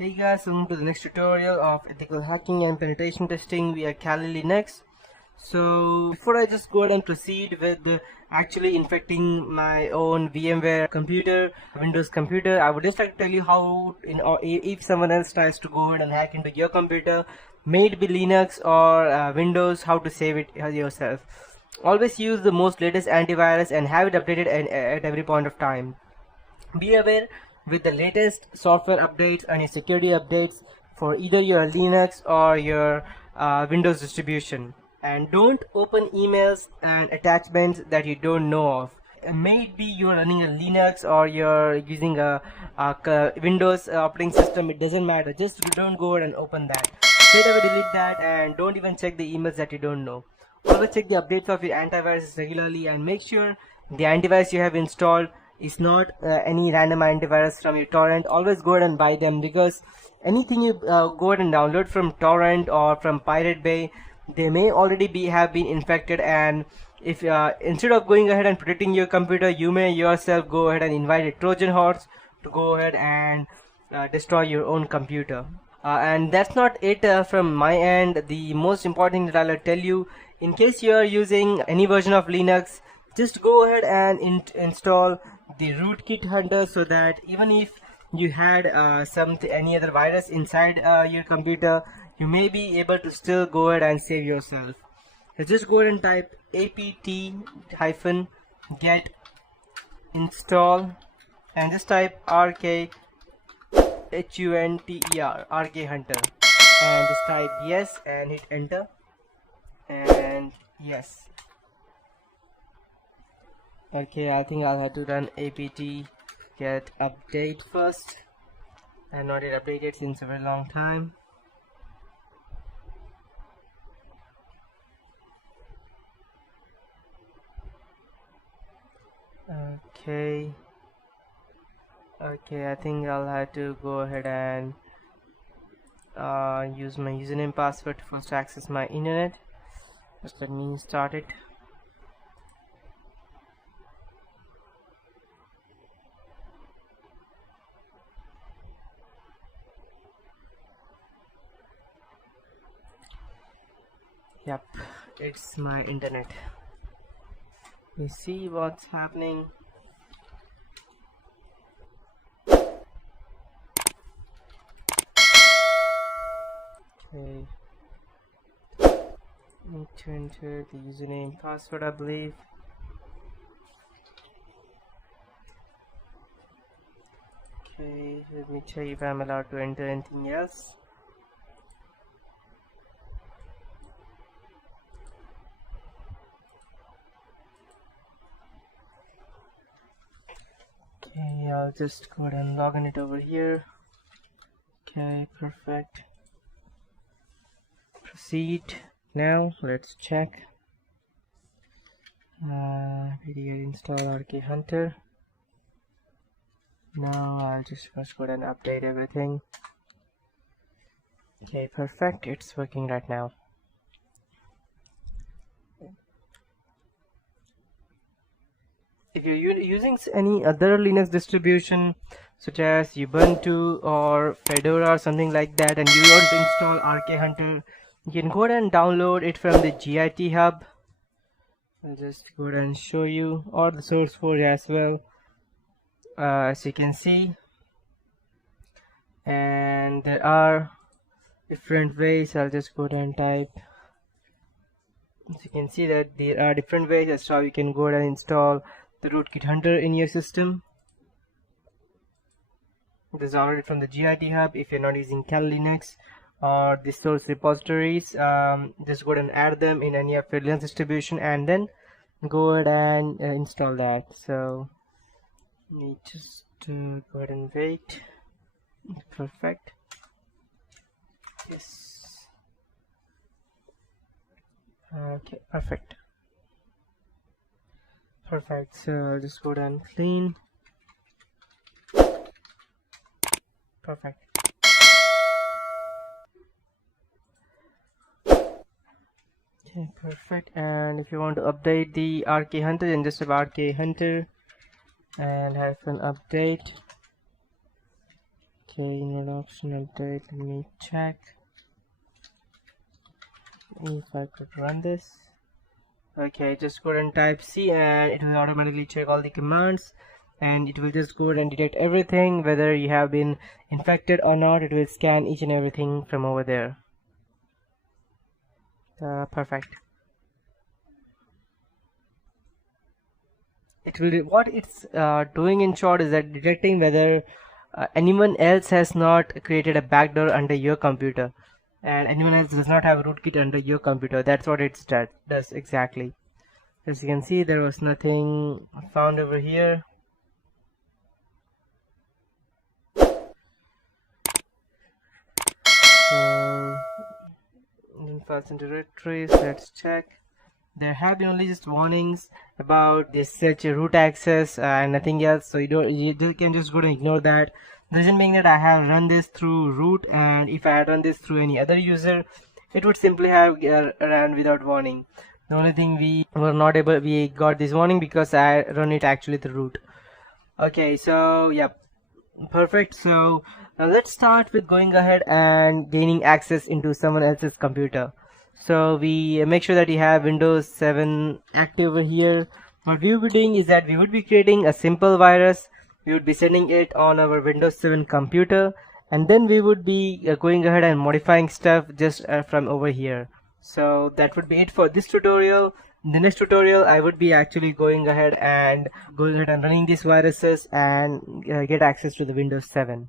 Hey guys, welcome to the next tutorial of ethical hacking and penetration testing via Kali Linux. So before I just go ahead and proceed with actually infecting my own VMware computer, Windows computer, I would just like to tell you how if someone else tries to go ahead and hack into your computer, may it be Linux or Windows, how to save it yourself. Always use the most latest antivirus and have it updated at every point of time. Be aware with the latest software updates and your security updates for either your Linux or your Windows distribution. And don't open emails and attachments that you don't know of. May it be you're running a Linux or you're using a Windows operating system, it doesn't matter. Just don't go ahead and open that. Straight away delete that and don't even check the emails that you don't know. Always check the updates of your antivirus regularly and make sure the antivirus you have installed is not any random antivirus from your torrent. Always go ahead and buy them, because anything you go ahead and download from torrent or from Pirate Bay, they may already have been infected, and if instead of going ahead and protecting your computer, you may yourself go ahead and invite a Trojan horse to go ahead and destroy your own computer. And that's not it from my end. The most important thing that I'll tell you, in case you are using any version of Linux, just go ahead and install the rootkit hunter, so that even if you had any other virus inside your computer, you may be able to still go ahead and save yourself. So just go ahead and type apt-get install and just type rkhunter, rk hunter, and just type yes and hit enter, and yes. Okay, I think I'll have to run apt get update first. I have not yet updated since a very long time. Okay, I think I'll have to go ahead and use my username password to first access my internet. Just let me start it. Yep, it's my internet. We see what's happening. Okay, need to enter the username password, I believe. Okay, let me check if I'm allowed to enter anything else. Okay, I'll just go ahead and log in it over here. Okay, perfect. Proceed. Now let's check. Video install RK Hunter. Now I'll just first go ahead and update everything. Okay, perfect. It's working right now. If you're using any other Linux distribution such as Ubuntu or Fedora or something like that, and you want to install RK Hunter, you can go ahead and download it from the GIT hub. I'll just go ahead and show you, or the source forge as well, as you can see. And there are different ways. I'll just go ahead and type. As you can see that there are different ways as to how you can go ahead and install the rootkit hunter in your system. This is already from the GIT hub. If you're not using Kali Linux or the source repositories, just go ahead and add them in any of your Linux distribution and then go ahead and install that. So you just go ahead and wait. Perfect. Yes. Okay, perfect. Perfect. So I'll just go down clean. Perfect. Okay, perfect. And if you want to update the RK Hunter, then just have RK Hunter and -update. Okay, inward option update. Let me check if I could run this. Okay, just go ahead and type C and it will automatically check all the commands, and it will just go ahead and detect everything, whether you have been infected or not. It will scan each and everything from over there. Perfect. It will what it's doing in short is that detecting whether anyone else has not created a backdoor under your computer, and anyone else does not have a rootkit under your computer. That's what it does exactly. As you can see, there was nothing found over here. So in files and directories, let's check. There have been only just warnings about this such a root access and nothing else, so you can just go and ignore that. The reason being that I have run this through root, and if I had run this through any other user, it would simply have ran without warning. The only thing we got this warning because I run it actually through root. Okay, so yep, perfect. So now let's start with going ahead and gaining access into someone else's computer. So we make sure that you have Windows 7 active over here. What we will be doing is that we would be creating a simple virus. We would be sending it on our Windows 7 computer, and then we would be going ahead and modifying stuff just from over here. So that would be it for this tutorial. In the next tutorial, I would be actually going ahead and running these viruses and get access to the Windows 7.